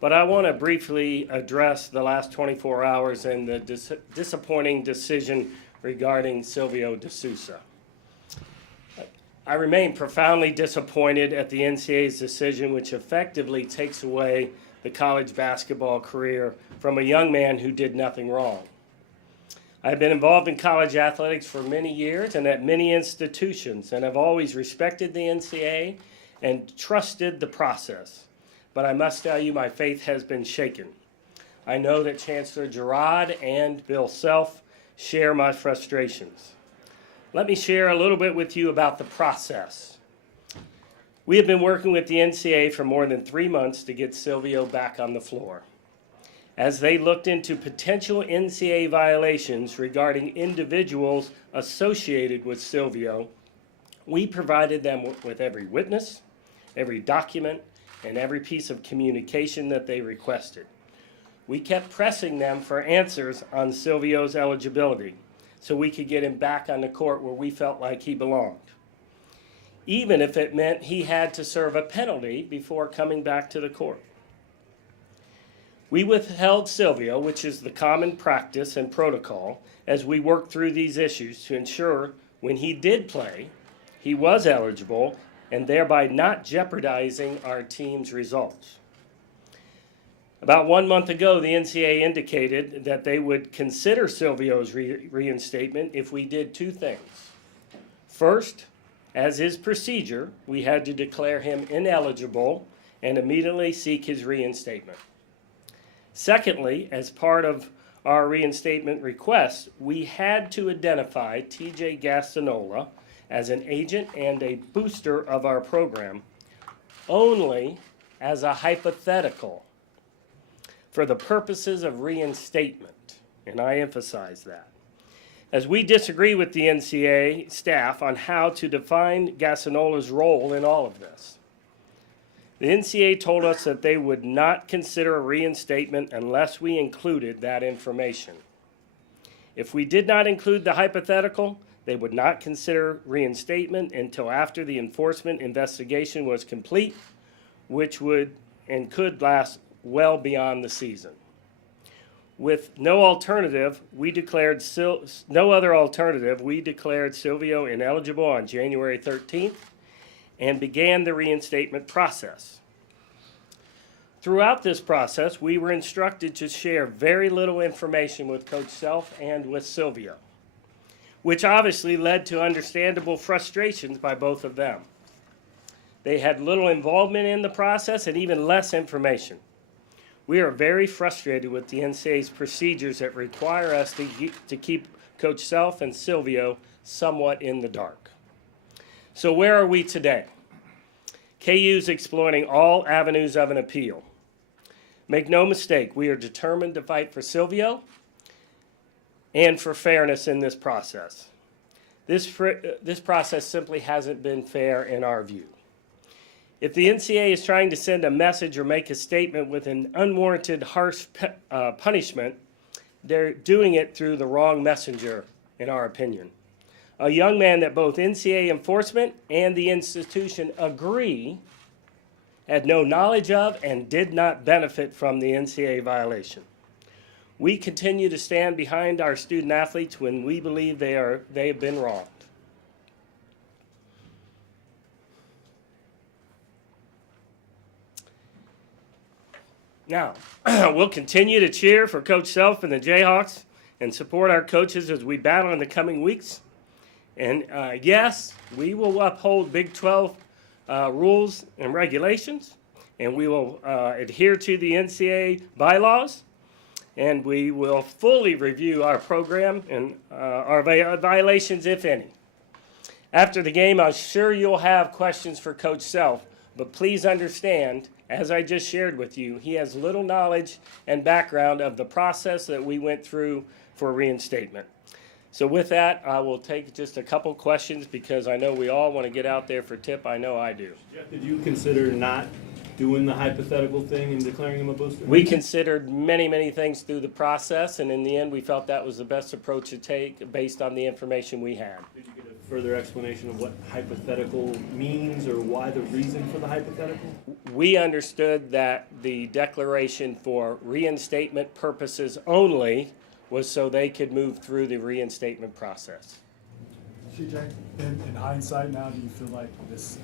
but I want to briefly address the last 24 hours and the disappointing decision regarding Silvio De Sousa. I remain profoundly disappointed at the NCAA's decision, which effectively takes away the college basketball career from a young man who did nothing wrong. I've been involved in college athletics for many years and at many institutions, and have always respected the NCAA and trusted the process. But I must tell you, my faith has been shaken. I know that Chancellor Girard and Bill Self share my frustrations. Let me share a little bit with you about the process. We have been working with the NCAA for more than 3 months to get Silvio back on the floor. As they looked into potential NCAA violations regarding individuals associated with Silvio, we provided them with every witness, every document, and every piece of communication that they requested. We kept pressing them for answers on Silvio's eligibility so we could get him back on the court where we felt like he belonged, even if it meant he had to serve a penalty before coming back to the court. We withheld Silvio, which is the common practice and protocol, as we worked through these issues to ensure when he did play, he was eligible and thereby not jeopardizing our team's results. About 1 month ago, the NCAA indicated that they would consider Silvio's reinstatement if we did 2 things. First, as is procedure, we had to declare him ineligible and immediately seek his reinstatement. Secondly, as part of our reinstatement request, we had to identify T.J. Gastonola as an agent and a booster of our program only as a hypothetical for the purposes of reinstatement, and I emphasize that. As we disagree with the NCAA staff on how to define Gastonola's role in all of this. The NCAA told us that they would not consider a reinstatement unless we included that information. If we did not include the hypothetical, they would not consider reinstatement until after the enforcement investigation was complete, which would and could last well beyond the season. With no alternative, we declared no other alternative, we declared Silvio ineligible on January 13th and began the reinstatement process. Throughout this process, we were instructed to share very little information with Coach Self and with Silvio, which obviously led to understandable frustrations by both of them. They had little involvement in the process and even less information. We are very frustrated with the NCAA's procedures that require us to keep Coach Self and Silvio somewhat in the dark. So where are we today? KU is exploring all avenues of an appeal. Make no mistake, we are determined to fight for Silvio and for fairness in this process. This process simply hasn't been fair in our view. If the NCAA is trying to send a message or make a statement with an unwarranted harsh punishment, they're doing it through the wrong messenger, in our opinion. A young man that both NCAA enforcement and the institution agree had no knowledge of and did not benefit from the NCAA violation. We continue to stand behind our student athletes when we believe they have been wronged. Now, we'll continue to cheer for Coach Self and the Jayhawks and support our coaches as we battle in the coming weeks. And yes, we will uphold Big 12 rules and regulations, and we will adhere to the NCAA bylaws, and we will fully review our program and our violations, if any. After the game, I'm sure you'll have questions for Coach Self, but please understand, as I just shared with you, he has little knowledge and background of the process that we went through for reinstatement. So with that, I will take just a couple questions because I know we all want to get out there for tip. I know I do. Jeff, did you consider not doing the hypothetical thing and declaring him a booster? We considered many things through the process, and in the end, we felt that was the best approach to take based on the information we had. Did you get a further explanation of what hypothetical means or why the reason for the hypothetical? We understood that the declaration for reinstatement purposes only was so they could move through the reinstatement process. CJ? In hindsight now, do you feel like this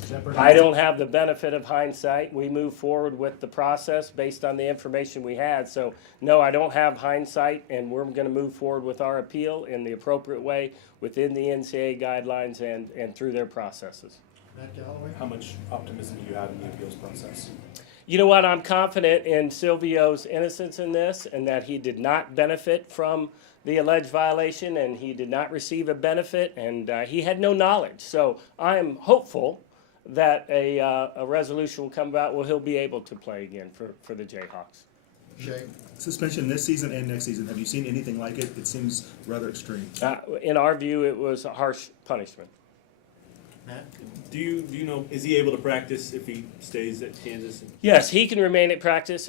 jeopardizes? I don't have the benefit of hindsight. We moved forward with the process based on the information we had. So, no, I don't have hindsight, and we're going to move forward with our appeal in the appropriate way within the NCAA guidelines and through their processes. Matt Galloway? How much optimism do you have in the appeals process? You know what? I'm confident in Silvio's innocence in this and that he did not benefit from the alleged violation and he did not receive a benefit and he had no knowledge. So I'm hopeful that a resolution will come about where he'll be able to play again for the Jayhawks. Shay? Suspension this season and next season. Have you seen anything like it? It seems rather extreme. In our view, it was a harsh punishment. Matt? Do you know, is he able to practice if he stays at Kansas? Yes, he can remain at practice,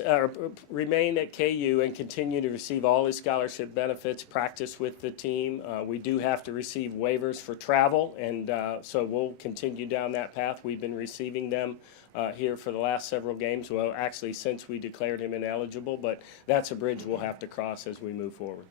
remain at KU and continue to receive all his scholarship benefits, practice with the team. We do have to receive waivers for travel, and so we'll continue down that path. We've been receiving them here for the last several games. Well, actually, since we declared him ineligible, but that's a bridge we'll have to cross as we move forward.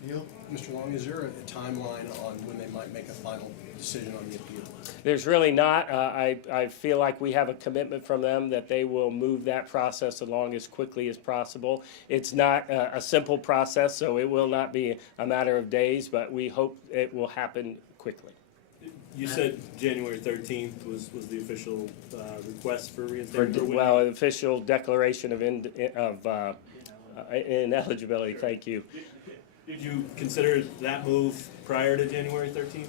Neil? Mr. Long, is there a timeline on when they might make a final decision on the appeal? There's really not. I feel like we have a commitment from them that they will move that process along as quickly as possible. It's not a simple process, so it will not be a matter of days, but we hope it will happen quickly. You said January 13th was the official request for reinstatement? Well, an official declaration of ineligibility. Thank you. Did you consider that move prior to January 13th?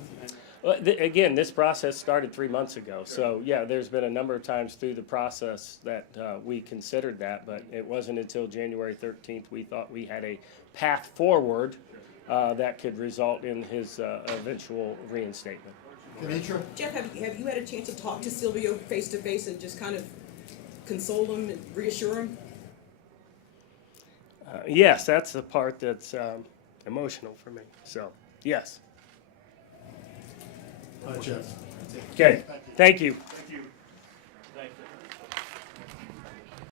Well, again, this process started 3 months ago, so yeah, there's been a number of times through the process that we considered that, but it wasn't until January 13th we thought we had a path forward that could result in his eventual reinstatement. Kenitra? Jeff, have you had a chance to talk to Silvio face to face and just kind of console him and reassure him? Yes, that's the part that's emotional for me. So, yes. Jeff? Okay. Thank you. Thank you.